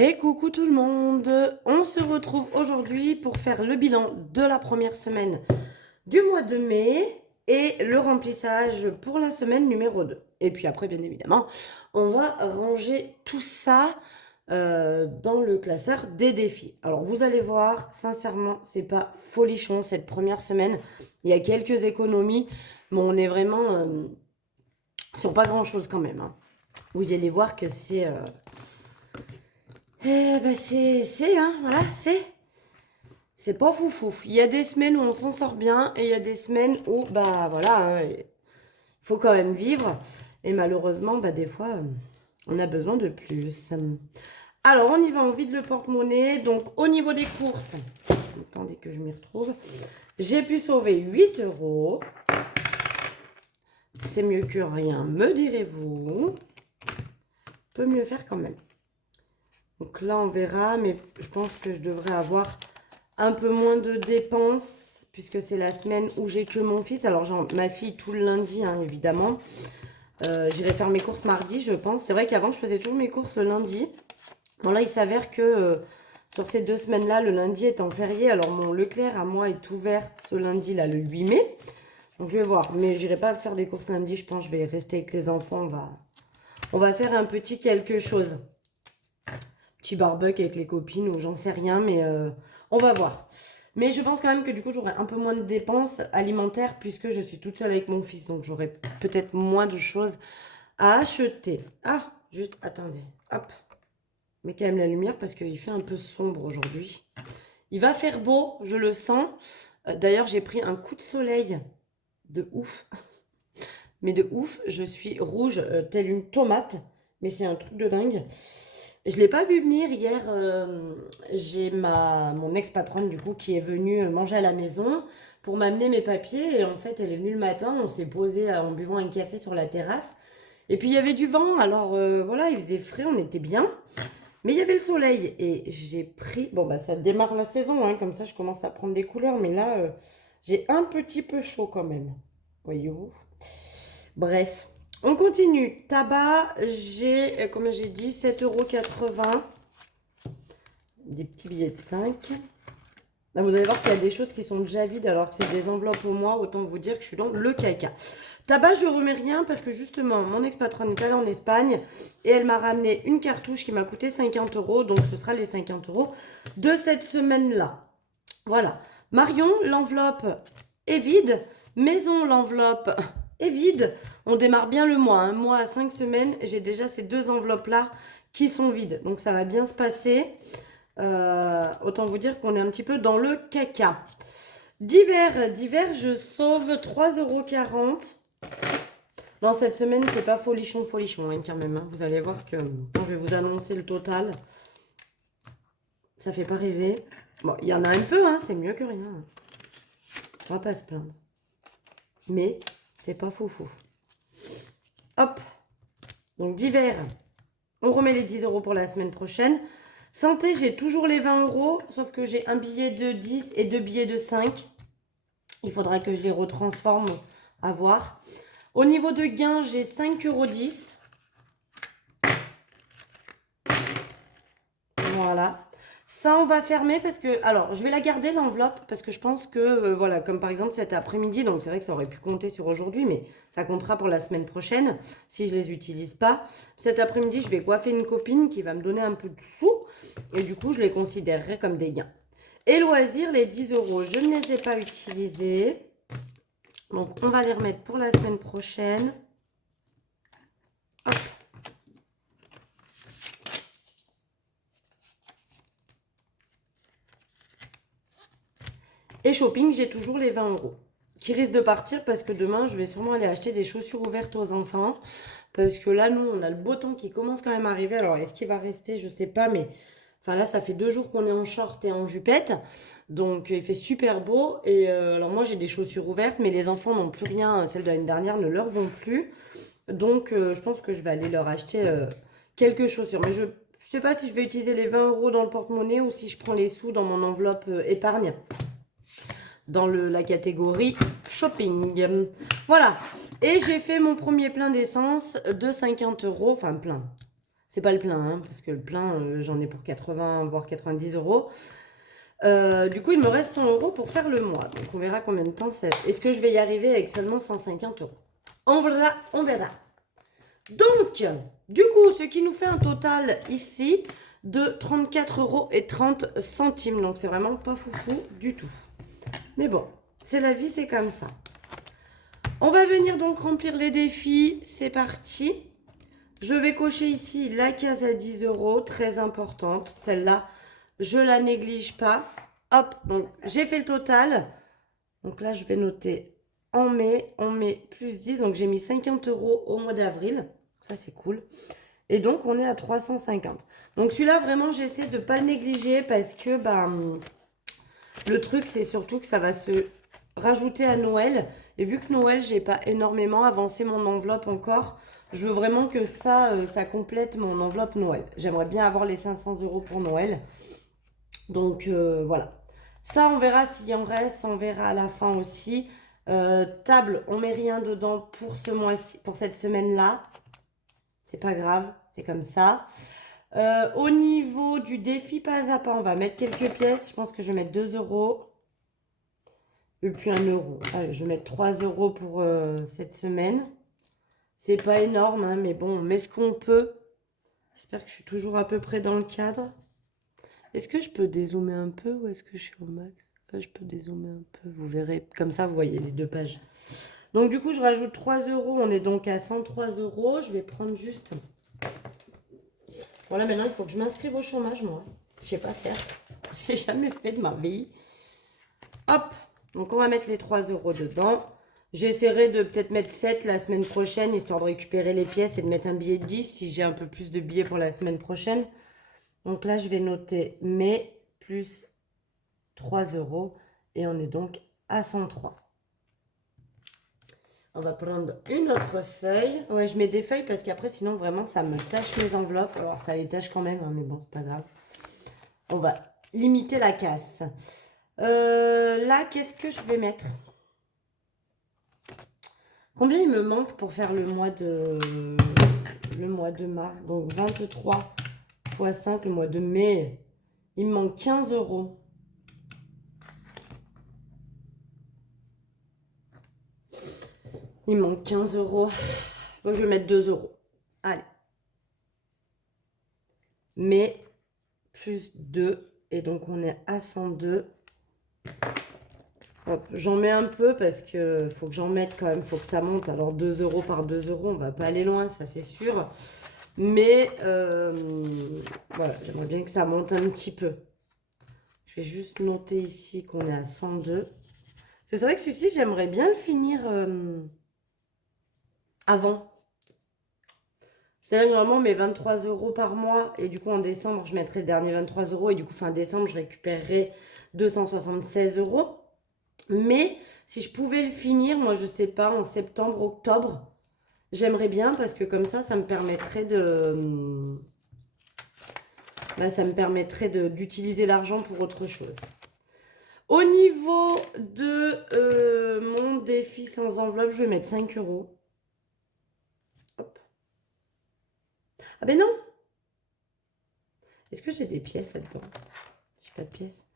Et coucou tout le monde, on se retrouve aujourd'hui pour faire le bilan de la première semaine du mois de mai et le remplissage pour la semaine numéro 2. Et puis après, bien évidemment, on va ranger tout ça dans le classeur des défis. Alors vous allez voir, sincèrement, c'est pas folichon cette première semaine. Il y a quelques économies, mais on est vraiment sur pas grand chose quand même, hein. Vous allez voir que c'est... voilà, c'est pas foufou. Il y a des semaines où on s'en sort bien et il y a des semaines où, bah voilà, hein, il faut quand même vivre. Et malheureusement, bah des fois, on a besoin de plus. Alors, on y va, on vide le porte-monnaie. Donc, au niveau des courses, attendez que je m'y retrouve. J'ai pu sauver 8 euros. C'est mieux que rien, me direz-vous. Peut mieux faire quand même. Donc là, on verra, mais je pense que je devrais avoir un peu moins de dépenses, puisque c'est la semaine où j'ai que mon fils. Alors, j'ai ma fille tout le lundi, hein, évidemment. J'irai faire mes courses mardi, je pense. C'est vrai qu'avant, je faisais toujours mes courses le lundi. Bon, là, il s'avère que sur ces 2 semaines-là, le lundi étant férié, alors mon Leclerc à moi est ouvert ce lundi-là, le 8 mai. Donc, je vais voir. Mais j'irai pas faire des courses lundi, je pense. Je vais rester avec les enfants. On va faire un petit quelque chose. Petit barbecue avec les copines ou j'en sais rien, mais on va voir. Mais je pense quand même que du coup j'aurai un peu moins de dépenses alimentaires puisque je suis toute seule avec mon fils, donc j'aurai peut-être moins de choses à acheter. Ah, juste attendez, hop, mets quand même la lumière parce qu'il fait un peu sombre aujourd'hui. Il va faire beau, je le sens. D'ailleurs j'ai pris un coup de soleil de ouf, mais de ouf, je suis rouge telle une tomate, mais c'est un truc de dingue. Je ne l'ai pas vu venir hier. J'ai mon ex-patronne du coup qui est venue manger à la maison pour m'amener mes papiers. Et en fait, elle est venue le matin. On s'est posé en buvant un café sur la terrasse. Et puis il y avait du vent. Alors voilà, il faisait frais, on était bien. Mais il y avait le soleil. Et j'ai pris. Bon, bah ça démarre la saison, hein, comme ça je commence à prendre des couleurs. Mais là, j'ai un petit peu chaud quand même. Voyez-vous. Bref. On continue. Tabac, j'ai, comme j'ai dit, 7,80 €. Des petits billets de 5. Là, vous allez voir qu'il y a des choses qui sont déjà vides alors que c'est des enveloppes au mois. Autant vous dire que je suis dans le caca. Tabac, je remets rien parce que justement, mon ex-patronne est allée en Espagne et elle m'a ramené une cartouche qui m'a coûté 50 €. Donc, ce sera les 50 € de cette semaine-là. Voilà. Marion, l'enveloppe est vide. Maison, l'enveloppe est vide. On démarre bien le mois. Un mois à 5 semaines. J'ai déjà ces 2 enveloppes-là qui sont vides. Donc, ça va bien se passer. Autant vous dire qu'on est un petit peu dans le caca. Divers, je sauve 3,40 €. Dans cette semaine, c'est pas folichon, hein, quand même, hein. Vous allez voir que quand je vais vous annoncer le total, ça fait pas rêver. Bon, il y en a un peu, hein, c'est mieux que rien. On va pas se plaindre. Mais c'est pas foufou. Hop. Donc divers, on remet les 10 € pour la semaine prochaine. Santé, j'ai toujours les 20 €, sauf que j'ai un billet de 10 et 2 billets de 5. Il faudra que je les retransforme à voir. Au niveau de gain, j'ai 5,10 €. Voilà. Ça, on va fermer parce que... Alors, je vais la garder, l'enveloppe, parce que je pense que, voilà, comme par exemple cet après-midi, donc c'est vrai que ça aurait pu compter sur aujourd'hui, mais ça comptera pour la semaine prochaine, si je les utilise pas. Cet après-midi, je vais coiffer une copine qui va me donner un peu de sous, et du coup, je les considérerai comme des gains. Et loisirs, les 10 €, je ne les ai pas utilisés. Donc, on va les remettre pour la semaine prochaine. Hop. Et shopping, j'ai toujours les 20 € qui risquent de partir parce que demain, je vais sûrement aller acheter des chaussures ouvertes aux enfants. Parce que là, nous, on a le beau temps qui commence quand même à arriver. Alors, est-ce qu'il va rester? Je sais pas, mais... Enfin, là, ça fait 2 jours qu'on est en short et en jupette. Donc, il fait super beau. Et alors, moi, j'ai des chaussures ouvertes, mais les enfants n'ont plus rien. Celles de l'année dernière ne leur vont plus. Donc, je pense que je vais aller leur acheter quelques chaussures. Mais je ne sais pas si je vais utiliser les 20 € dans le porte-monnaie ou si je prends les sous dans mon enveloppe épargne dans la catégorie shopping. Voilà. Et j'ai fait mon premier plein d'essence de 50 €. Enfin, plein. C'est pas le plein, hein, parce que le plein, j'en ai pour 80, voire 90 euros. Du coup, il me reste 100 euros pour faire le mois. Donc, on verra combien de temps c'est. Est-ce que je vais y arriver avec seulement 150 euros? On verra, on verra. Donc, du coup, ce qui nous fait un total ici de 34 euros et 30 centimes. Donc, c'est vraiment pas foufou du tout. Mais bon, c'est la vie, c'est comme ça. On va venir donc remplir les défis. C'est parti. Je vais cocher ici la case à 10 euros, très importante. Celle-là, je la néglige pas. Hop, donc j'ai fait le total. Donc là, je vais noter en mai, on met plus 10. Donc j'ai mis 50 euros au mois d'avril. Ça, c'est cool. Et donc, on est à 350. Donc celui-là, vraiment, j'essaie de ne pas le négliger parce que le truc, c'est surtout que ça va se rajouter à Noël. Et vu que Noël, j'ai pas énormément avancé mon enveloppe encore, je veux vraiment que ça complète mon enveloppe Noël. J'aimerais bien avoir les 500 euros pour Noël. Donc voilà. Ça, on verra s'il en reste, on verra à la fin aussi. Table, on met rien dedans pour ce mois-ci, pour cette semaine-là. C'est pas grave, c'est comme ça. Au niveau du défi pas à pas, on va mettre quelques pièces. Je pense que je vais mettre 2 euros. Et puis 1 euro. Allez, je vais mettre 3 euros pour cette semaine. C'est pas énorme, hein, mais bon, on met ce qu'on peut. J'espère que je suis toujours à peu près dans le cadre. Est-ce que je peux dézoomer un peu ou est-ce que je suis au max? Je peux dézoomer un peu, vous verrez. Comme ça, vous voyez les deux pages. Donc du coup, je rajoute 3 euros. On est donc à 103 euros. Je vais prendre juste... Voilà, maintenant, il faut que je m'inscrive au chômage, moi. Je sais pas faire. J'ai jamais fait de ma vie. Hop. Donc, on va mettre les 3 euros dedans. J'essaierai de peut-être mettre 7 la semaine prochaine, histoire de récupérer les pièces et de mettre un billet de 10 si j'ai un peu plus de billets pour la semaine prochaine. Donc là, je vais noter mai plus 3 euros. Et on est donc à 103. On va prendre une autre feuille. Ouais, je mets des feuilles parce qu'après, sinon, vraiment, ça me tâche mes enveloppes. Alors, ça les tâche quand même, hein, mais bon, c'est pas grave. On va limiter la casse. Là, qu'est-ce que je vais mettre? Combien il me manque pour faire le mois de mars? Donc, 23 x 5, le mois de mai. Il me manque 15 euros. Il me manque 15 euros. Bon, je vais mettre 2 euros. Allez. Mais plus 2. Et donc, on est à 102. J'en mets un peu parce que faut que j'en mette quand même. Faut que ça monte. Alors, 2 euros par 2 euros, on va pas aller loin, ça c'est sûr. Mais voilà, j'aimerais bien que ça monte un petit peu. Je vais juste noter ici qu'on est à 102. C'est vrai que celui-ci, j'aimerais bien le finir avant. C'est normalement mes 23 euros par mois. Et du coup, en décembre, je mettrai le dernier 23 euros. Et du coup, fin décembre, je récupérerai 276 euros. Mais si je pouvais le finir, moi, je sais pas, en septembre, octobre, j'aimerais bien parce que comme ça me permettrait de... ça me permettrait d'utiliser l'argent pour autre chose. Au niveau de mon défi sans enveloppe, je vais mettre 5 euros. Hop. Ah ben non! Est-ce que j'ai des pièces là-dedans? J'ai pas de pièces.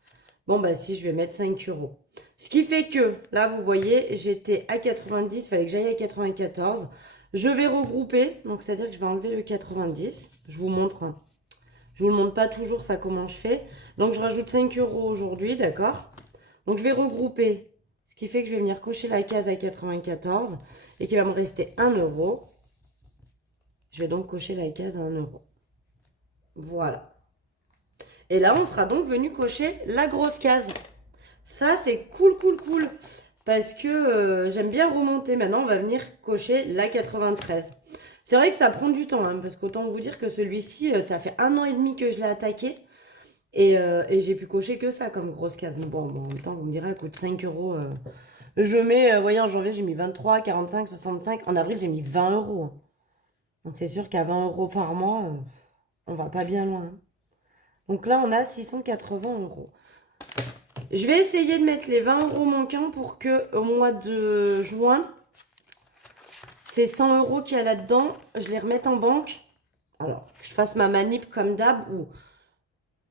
Bon, bah si, je vais mettre 5 euros. Ce qui fait que, là, vous voyez, j'étais à 90, il fallait que j'aille à 94. Je vais regrouper, donc c'est-à-dire que je vais enlever le 90. Je vous montre, hein. Je vous le montre pas toujours, ça, comment je fais. Donc, je rajoute 5 euros aujourd'hui, d'accord? Donc, je vais regrouper, ce qui fait que je vais venir cocher la case à 94 et qu'il va me rester 1 euro. Je vais donc cocher la case à 1 euro. Voilà. Et là, on sera donc venu cocher la grosse case. Ça, c'est cool, cool, cool. Parce que j'aime bien remonter. Maintenant, on va venir cocher la 93. C'est vrai que ça prend du temps, hein, parce qu'autant vous dire que celui-ci, ça fait 1 an et demi que je l'ai attaqué. Et j'ai pu cocher que ça comme grosse case. Mais bon, en même temps, vous me direz, elle coûte 5 euros. Je mets, vous voyez, en janvier, j'ai mis 23, 45, 65. En avril, j'ai mis 20 euros. Donc, c'est sûr qu'à 20 euros par mois, on va pas bien loin. Hein. Donc là, on a 680 euros. Je vais essayer de mettre les 20 euros manquants pour que au mois de juin, ces 100 euros qu'il y a là-dedans, je les remette en banque. Alors, que je fasse ma manip comme d'hab ou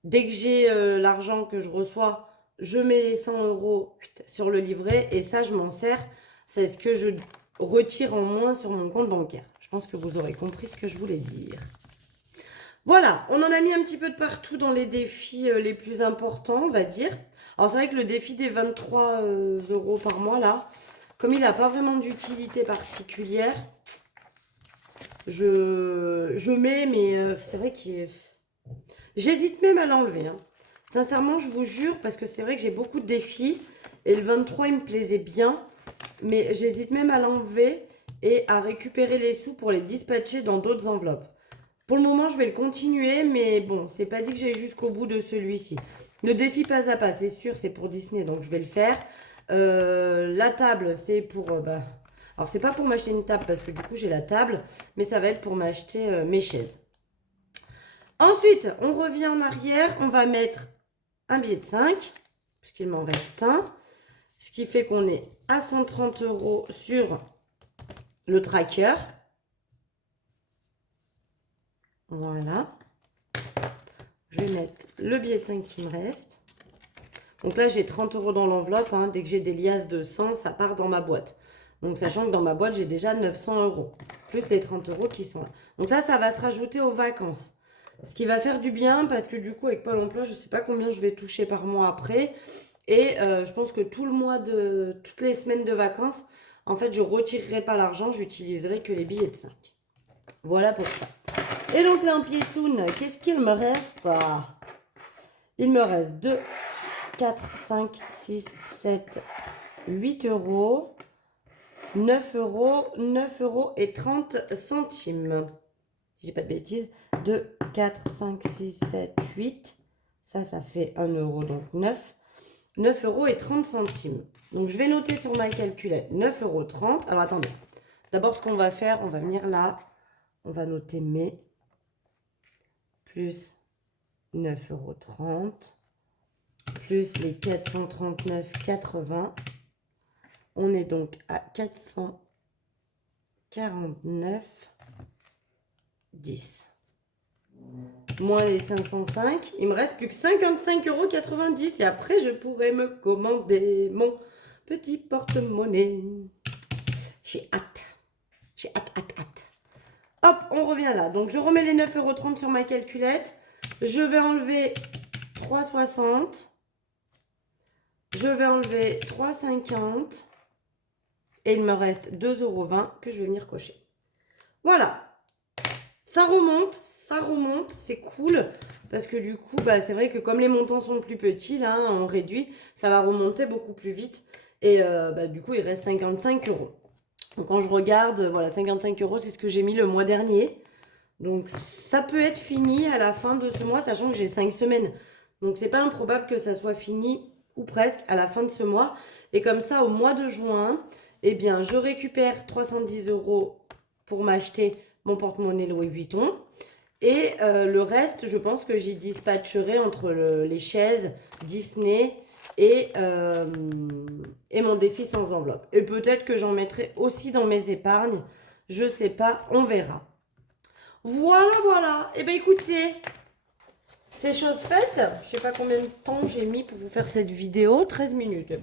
dès que j'ai l'argent que je reçois, je mets les 100 € sur le livret et ça, je m'en sers. C'est ce que je retire en moins sur mon compte bancaire. Je pense que vous aurez compris ce que je voulais dire. Voilà, on en a mis un petit peu de partout dans les défis les plus importants, on va dire. Alors, c'est vrai que le défi des 23 € par mois, là, comme il n'a pas vraiment d'utilité particulière, je mets, mais c'est vrai que j'hésite même à l'enlever. Hein. Sincèrement, je vous jure, parce que c'est vrai que j'ai beaucoup de défis. Et le 23, il me plaisait bien. Mais j'hésite même à l'enlever et à récupérer les sous pour les dispatcher dans d'autres enveloppes. Pour le moment, je vais le continuer, mais bon, c'est pas dit que j'aille jusqu'au bout de celui-ci. Le défi pas à pas, c'est sûr, c'est pour Disney, donc je vais le faire. La table, c'est pour... alors, c'est pas pour m'acheter une table, parce que du coup, j'ai la table, mais ça va être pour m'acheter mes chaises. Ensuite, on revient en arrière, on va mettre un billet de 5, puisqu'il m'en reste un. Ce qui fait qu'on est à 130 € sur le tracker. Voilà. Je vais mettre le billet de 5 qui me reste. Donc là, j'ai 30 € dans l'enveloppe. Hein. Dès que j'ai des liasses de 100, ça part dans ma boîte. Donc, sachant que dans ma boîte, j'ai déjà 900 €. Plus les 30 € qui sont là. Donc ça va se rajouter aux vacances. Ce qui va faire du bien parce que du coup, avec Pôle emploi, je ne sais pas combien je vais toucher par mois après. Et je pense que toutes les semaines de vacances, en fait, je ne retirerai pas l'argent. J'utiliserai que les billets de 5. Voilà pour ça. Et donc là, en pièce-soune, qu'est-ce qu'il me reste? Il me reste 2, 4, 5, 6, 7, 8 €, 9 €, 9 € et 30 centimes. Si je dis pas de bêtises. 2, 4, 5, 6, 7, 8. Ça fait 1 €, donc 9. 9 € et 30 centimes. Donc, je vais noter sur ma calculette 9,30 €. Alors, attendez. D'abord, ce qu'on va faire, on va venir là. On va noter mes plus 9,30 € plus les 439,80 €. On est donc à 449,10 € moins les 505, il me reste plus que 55,90 € et après je pourrai me commander mon petit porte-monnaie. J'ai hâte. J'ai hâte. Hop, on revient là. Donc je remets les 9,30 € sur ma calculette. Je vais enlever 3,60 €. Je vais enlever 3,50 € et il me reste 2,20 € que je vais venir cocher. Voilà. Ça remonte, c'est cool, parce que du coup, c'est vrai que comme les montants sont plus petits, là, on réduit, ça va remonter beaucoup plus vite, et du coup, il reste 55 €. Donc quand je regarde, voilà, 55 €, c'est ce que j'ai mis le mois dernier, donc ça peut être fini à la fin de ce mois, sachant que j'ai 5 semaines, donc c'est pas improbable que ça soit fini, ou presque, à la fin de ce mois, et comme ça, au mois de juin, eh bien, je récupère 310 € pour m'acheter mon porte-monnaie Louis Vuitton. Et le reste, je pense que j'y dispatcherai entre les chaises Disney et mon défi sans enveloppe. Et peut-être que j'en mettrai aussi dans mes épargnes. Je sais pas, on verra. Voilà. Et bien écoutez, c'est chose faite. Je sais pas combien de temps j'ai mis pour vous faire cette vidéo. 13 minutes.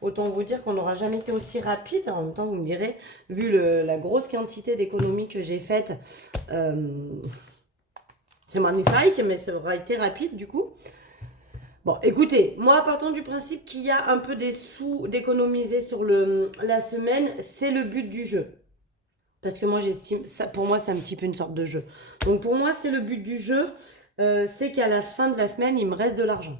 Autant vous dire qu'on n'aura jamais été aussi rapide. En même temps, vous me direz, vu la grosse quantité d'économies que j'ai faites, c'est magnifique, mais ça aura été rapide du coup. Bon, écoutez, moi, partant du principe qu'il y a un peu des sous d'économiser sur la semaine, c'est le but du jeu. Parce que moi, j'estime, ça, pour moi, c'est un petit peu une sorte de jeu. Donc, pour moi, c'est le but du jeu, c'est qu'à la fin de la semaine, il me reste de l'argent.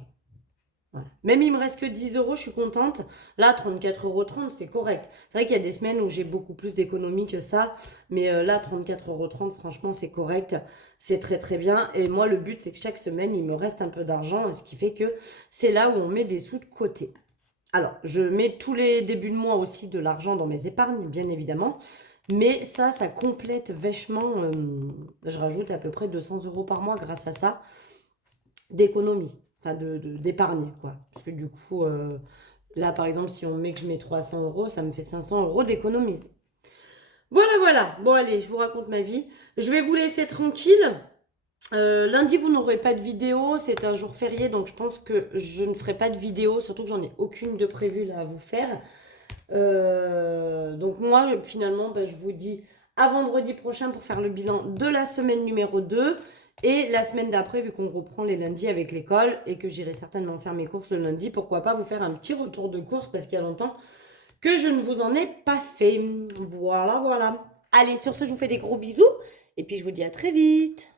Voilà. Même il me reste que 10 €, je suis contente. Là, 34,30 €, c'est correct. C'est vrai qu'il y a des semaines où j'ai beaucoup plus d'économies que ça. Mais là, 34,30 €, franchement, c'est correct. C'est très très bien. Et moi, le but, c'est que chaque semaine, il me reste un peu d'argent. Ce qui fait que c'est là où on met des sous de côté. Alors, je mets tous les débuts de mois aussi de l'argent dans mes épargnes, bien évidemment. Mais ça complète vachement. Je rajoute à peu près 200 € par mois grâce à ça d'économie. Enfin, d'épargne, quoi. Parce que du coup, là, par exemple, si on met que je mets 300 €, ça me fait 500 € d'économise. Voilà. Bon, allez, je vous raconte ma vie. Je vais vous laisser tranquille. Lundi, vous n'aurez pas de vidéo, c'est un jour férié, donc je pense que je ne ferai pas de vidéo, surtout que j'en ai aucune de prévue là à vous faire. Donc moi, finalement, je vous dis à vendredi prochain pour faire le bilan de la semaine numéro 2. Et la semaine d'après, vu qu'on reprend les lundis avec l'école et que j'irai certainement faire mes courses le lundi, pourquoi pas vous faire un petit retour de course parce qu'il y a longtemps que je ne vous en ai pas fait. Voilà, voilà. Allez, sur ce, je vous fais des gros bisous et puis je vous dis à très vite.